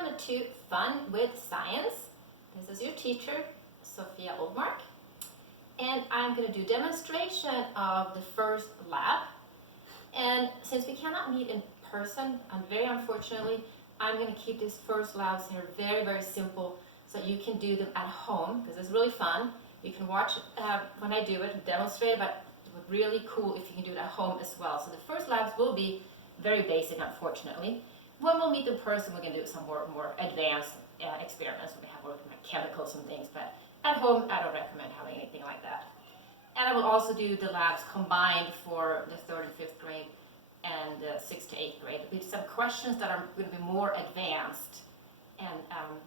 Welcome to Fun with Science. This is your teacher, Sofia Oldmark, and I'm going to do demonstration of the first lab. And since we cannot meet in person, and very unfortunately, I'm going to keep these first labs here very, very simple so you can do them at home because it's really fun. You can watch when I do it and demonstrate, but it would be really cool if you can do it at home as well. So the first labs will be very basic, unfortunately. When we'll meet in person, we're going to do some more advanced experiments where we have working with chemicals and things, but at home, I don't recommend having anything like that. And I will also do the labs combined for the 3rd and 5th grade and the 6th to 8th grade. There'll be some questions that are going to be more advanced, and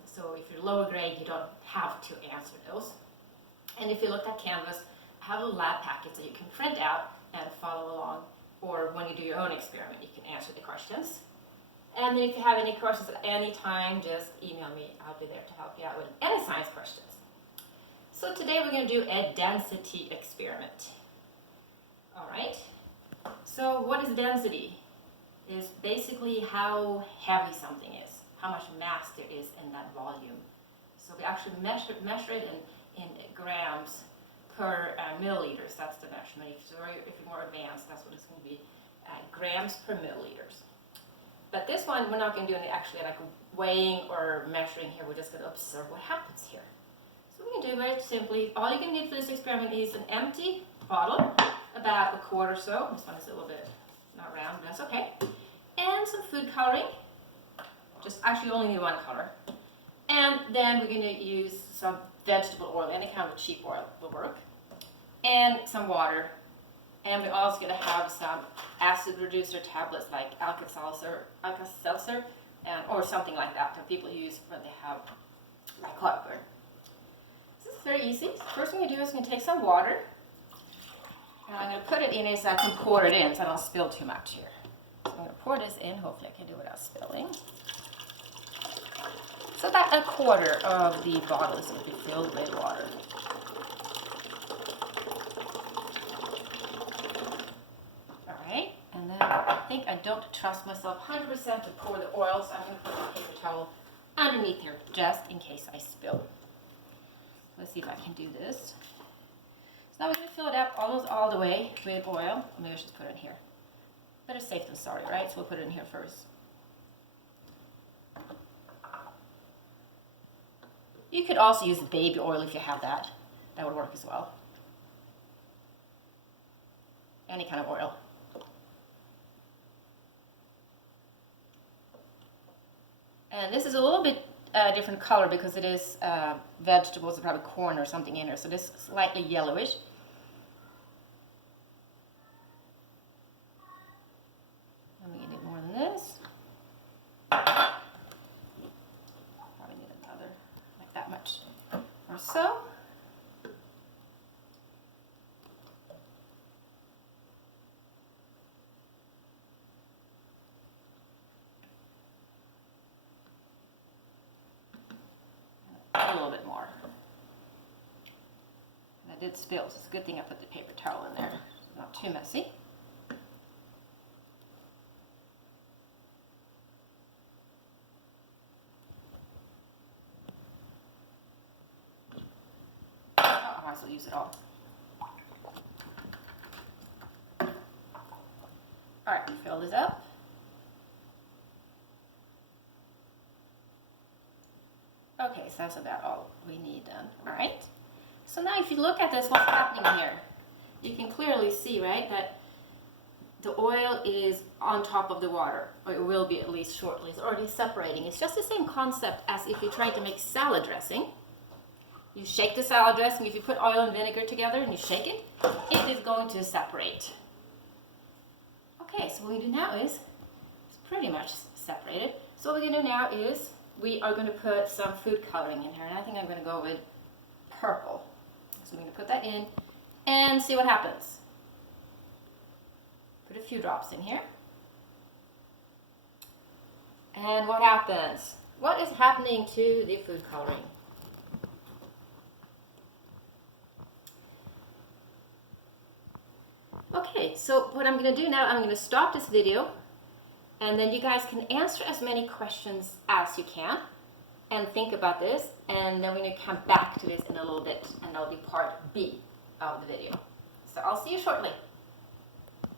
so if you're lower grade, you don't have to answer those. And if you look at Canvas, I have a lab packet that you can print out and follow along, or when you do your own experiment, you can answer the questions. And then if you have any questions at any time, just email me. I'll be there to help you out with any science questions. So today we're going to do a density experiment. All right. So what is density? Is basically how heavy something is, how much mass there is in that volume. So we actually measure it in grams per milliliters. That's the measurement. If you're more advanced, that's what it's going to be, grams per milliliters. But this one, we're not going to do any actually like weighing or measuring here. We're just going to observe what happens here. So we can do very simply. All you're going to need for this experiment is an empty bottle, about a quart or so. This one is a little bit not round, but that's okay. And some food coloring. Just actually only need one color. And then we're going to use some vegetable oil, any kind of cheap oil will work. And some water. And we're also going to have some acid reducer tablets like Alka-Seltzer, or something like that people use when they have like heartburn. This is very easy. First thing we do is going to take some water. And I'm going to put it in here so I can pour it in so I don't spill too much here. So I'm going to pour this in. Hopefully I can do it without spilling. So about a quarter of the bottle is going to be filled with water. And then I think I don't trust myself 100% to pour the oil, so I'm going to put the paper towel underneath here just in case I spill. Let's see if I can do this. So now we're going to fill it up almost all the way with oil. Maybe I should put it in here. Better safe than sorry, right? So we'll put it in here first. You could also use baby oil if you have that. That would work as well. Any kind of oil. And this is a little bit different color because it is vegetables, probably corn or something in there. So this is slightly yellowish. I'm going to need more than this. Probably need another, like that much or so. A little bit more. And I did spill, so it's a good thing I put the paper towel in there. It's not too messy. I might as well use it all. Alright, fill this up. Okay, so that's about all we need done. All right. So now if you look at this, what's happening here? You can clearly see, right, that the oil is on top of the water, or it will be at least shortly. It's already separating. It's just the same concept as if you try to make salad dressing. You shake the salad dressing. If you put oil and vinegar together and you shake it, it is going to separate. Okay, so what we do now is, it's pretty much separated. So what we're going to do now is, we are going to put some food coloring in here, and I think I'm going to go with purple. So I'm going to put that in and see what happens. Put a few drops in here. And what happens? What is happening to the food coloring? Okay, so what I'm going to do now, I'm going to stop this video And then you guys can answer as many questions as you can and think about this. And then we're going to come back to this in a little bit, and that'll be part B of the video. So I'll see you shortly.